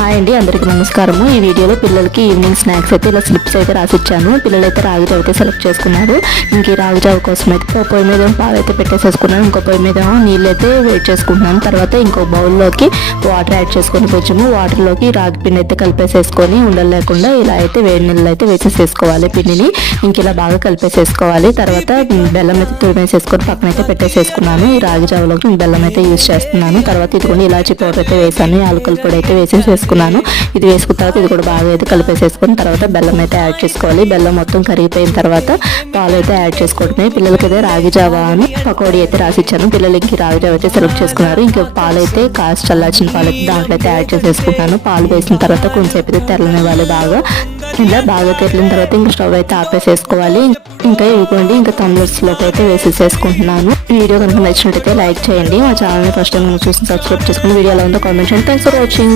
Hi అండి అందరికీ నమస్కారము. ఈ వీడియోలో పిల్లలకి ఈవినింగ్ స్నాక్స్ అయితే ఇలా స్లిప్స్ అయితే రాసిచ్చాను. పిల్లలు అయితే రాగి జావ అయితే సెలెక్ట్ చేసుకున్నారు. ఇంక ఈ రాగి జావ కోసం అయితే ఒక పొయ్యి మీద పాలు అయితే పెట్టేసేసుకున్నాను. ఇంకో పొయ్యి మీద నీళ్ళు అయితే వేడి చేసుకుంటున్నాను. తర్వాత ఇంకో బౌల్లోకి వాటర్ యాడ్ చేసుకొని కొంచెము వాటర్లోకి రాగి పిండి అయితే కలిపేసేసుకొని ఉండలు లేకుండా ఇలా అయితే వేడి నీళ్ళు అయితే వేసేసేసుకోవాలి పిండిని. ఇంక ఇలా బాగా కలిపేసేసుకోవాలి. తర్వాత బెల్లం అయితే తురిమేసేసుకొని పక్కన అయితే పెట్టేసేసుకున్నాను. ఈ రాగి జావలోకి బెల్లం అయితే యూస్ చేస్తున్నాను. తర్వాత ఇదిగోండి ఇలాచి పౌడర్ అయితే వేసాను. ఆలుకల పొడి అయితే వేసేసేసుకున్నాను. ఇది వేసుకున్న తర్వాత ఇది కూడా బాగా అయితే కలిపేసేసుకుని తర్వాత బెల్లం అయితే యాడ్ చేసుకోవాలి. బెల్లం మొత్తం కరిగిపోయిన తర్వాత పాలు అయితే యాడ్ చేసుకోవడమే. పిల్లలకి అయితే రాగి జావా అని పకోడీ అయితే రాసిచ్చాను. పిల్లలు ఇంక రాగి జావ అయితే సెలెక్ట్ చేసుకున్నారు. ఇంకా పాలు అయితే కాస్ట్ చల్లార్చిన పాలు అయితే దాంట్లో అయితే యాడ్ చేసేసుకున్నాను. పాలు వేసిన తర్వాత కొంచెంసేపు అయితే తెల్లనివ్వాలి బాగా. ఇలా బాగా తెరిలిన తర్వాత ఇంకా స్టవ్ అయితే ఆపేసేసుకోవాలి. ఇంకా ఇవ్వండి. ఇంకా థమ్లెట్స్ అయితే వేసేసేసుకుంటున్నాను. వీడియో కనుక నచ్చినట్టయితే లైక్ చేయండి. మా ఛానల్ని ఫస్ట్ టైం చూసి సబ్స్క్రైబ్ చేసుకుని వీడియో ఎలా ఉందో కామెంట్ చేయండి. Thanks for watching